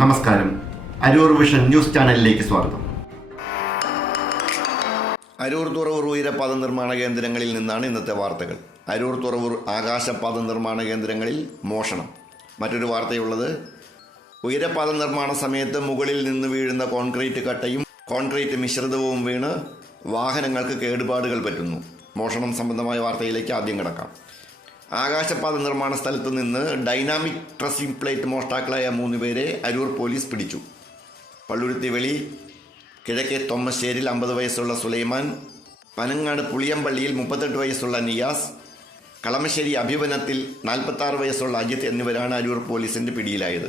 നമസ്കാരം. Aroor vision news ചാനലിലേക്ക് സ്വാഗതം. അരൂർ തുറവൂർ ഉയരപാത നിർമ്മാണ കേന്ദ്രങ്ങളിൽ നിന്നാണ് ഇന്നത്തെ വാർത്തകൾ. അരൂർ തുറവൂർ ആകാശപാത നിർമ്മാണ കേന്ദ്രങ്ങളിൽ മോഷണം. മറ്റൊരു വാർത്തയുള്ളത് ഉയരപാത നിർമ്മാണ സമയത്ത് മുകളിൽ നിന്ന് വീഴുന്ന കോൺക്രീറ്റ് കട്ടയും കോൺക്രീറ്റ് മിശ്രിതവും വീണ് വാഹനങ്ങൾക്ക് കേടുപാടുകൾ പറ്റുന്നു. മോഷണം സംബന്ധമായ വാർത്തയിലേക്ക് ആദ്യം കിടക്കാം. ആകാശപാത നിർമ്മാണ സ്ഥലത്ത് നിന്ന് ഡൈനാമിക് ട്രസ്സിംഗ് പ്ലേറ്റ് മോഷ്ടാക്കളായ മൂന്ന് പേരെ അരൂർ പോലീസ് പിടിച്ചു. പള്ളുരുത്തി വെളി കിഴക്കേ തൊമ്മശ്ശേരിൽ അമ്പത് വയസ്സുള്ള സുലൈമാൻ പനങ്ങാട് പുളിയമ്പള്ളിയിൽ മുപ്പത്തെട്ട് വയസ്സുള്ള നിയാസ് കളമശ്ശേരി അഭിവനത്തിൽ നാൽപ്പത്താറ് വയസ്സുള്ള അജിത്ത് എന്നിവരാണ് അരൂർ പോലീസിന്റെ പിടിയിലായത്.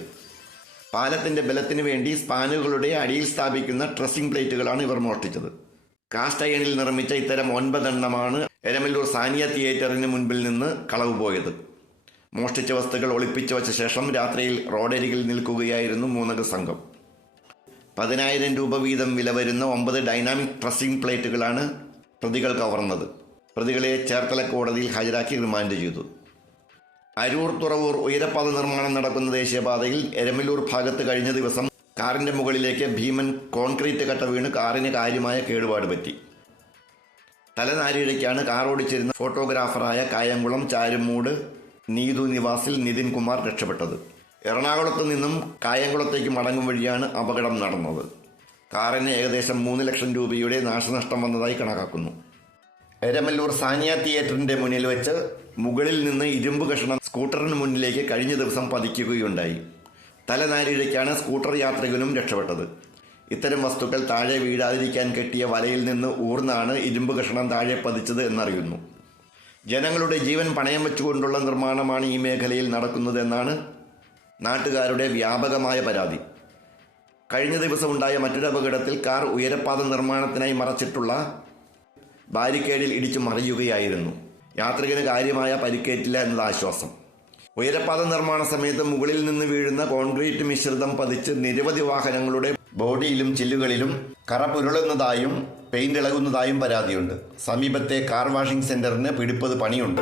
പാലത്തിന്റെ ബലത്തിനു വേണ്ടി സ്പാനുകളുടെ അടിയിൽ സ്ഥാപിക്കുന്ന ട്രസ്സിംഗ് പ്ലേറ്റുകളാണ് ഇവർ മോഷ്ടിച്ചത്. കാസ്റ്റ് അയണിൽ നിർമ്മിച്ച ഇത്തരം ഒൻപതെണ്ണമാണ് എരമല്ലൂർ സാനിയ തിയേറ്ററിന് മുൻപിൽ നിന്ന് കളവ് പോയത്. മോഷ്ടിച്ച വസ്തുക്കൾ ഒളിപ്പിച്ചു വച്ച ശേഷം രാത്രിയിൽ റോഡരികിൽ നിൽക്കുകയായിരുന്നു മൂന്നംഗ സംഘം. പതിനായിരം രൂപ വീതം വില വരുന്ന ഒമ്പത് ഡൈനാമിക് ട്രസിംഗ് പ്ലേറ്റുകളാണ് പ്രതികൾ കവർന്നത്. പ്രതികളെ ചേർത്തല കോടതിയിൽ ഹാജരാക്കി റിമാൻഡ് ചെയ്തു. അരൂർ തുറവൂർ ഉയരപ്പാത നിർമ്മാണം നടക്കുന്ന ദേശീയപാതയിൽ എരമല്ലൂർ ഭാഗത്ത് കഴിഞ്ഞ ദിവസം കാറിന്റെ മുകളിലേക്ക് ഭീമൻ കോൺക്രീറ്റ് കട്ട വീണ് കാറിന് കാര്യമായ കേടുപാട് പറ്റി. തലനാരിഴയ്ക്കാണ് കാർ ഓടിച്ചിരുന്ന ഫോട്ടോഗ്രാഫറായ കായംകുളം ചാരുമൂട് നീതു നിവാസിൽ നിതിൻ കുമാർ രക്ഷപ്പെട്ടത്. എറണാകുളത്ത് നിന്നും കായംകുളത്തേക്ക് മടങ്ങും വഴിയാണ് അപകടം നടന്നത്. കാറിന് ഏകദേശം മൂന്ന് ലക്ഷം രൂപയുടെ നാശനഷ്ടം വന്നതായി കണക്കാക്കുന്നു. എരമല്ലൂർ സാനിയ തിയേറ്ററിന്റെ മുന്നിൽ വെച്ച് മുകളിൽ നിന്ന് ഇരുമ്പ് കഷണം സ്കൂട്ടറിന് മുന്നിലേക്ക് കഴിഞ്ഞ ദിവസം പതിക്കുകയുണ്ടായി. തലനാരിഴയ്ക്കാണ് സ്കൂട്ടർ യാത്രികനും രക്ഷപ്പെട്ടത്. ഇത്തരം വസ്തുക്കൾ താഴെ വീഴാതിരിക്കാൻ കെട്ടിയ വലയിൽ നിന്ന് ഊർന്നാണ് ഇരുമ്പ് കഷണം താഴെ പതിച്ചത് എന്നറിയുന്നു. ജനങ്ങളുടെ ജീവൻ പണയം വെച്ചുകൊണ്ടുള്ള നിർമ്മാണമാണ് ഈ മേഖലയിൽ നടക്കുന്നതെന്നാണ് നാട്ടുകാരുടെ വ്യാപകമായ പരാതി. കഴിഞ്ഞ ദിവസം ഉണ്ടായ മറ്റൊരു അപകടത്തിൽ കാർ ഉയരപ്പാത നിർമ്മാണത്തിനായി മറച്ചിട്ടുള്ള ബാരിക്കേഡിൽ ഇടിച്ചു മറിയുകയായിരുന്നു. യാത്രികന് കാര്യമായ പരിക്കേറ്റില്ല എന്നത് ആശ്വാസം ഉയരപ്പാത നിർമ്മാണ സമയത്ത് മുകളിൽ നിന്ന് വീഴുന്ന കോൺക്രീറ്റ് മിശ്രിതം പതിച്ച് നിരവധി വാഹനങ്ങളുടെ ബോഡിയിലും ചില്ലുകളിലും കറ പുരളുന്നതായും പെയിന്റ് ഇളകുന്നതായും പരാതിയുണ്ട്. സമീപത്തെ കാർ വാഷിംഗ് സെന്ററിന് പിടിപ്പത് പണിയുണ്ട്.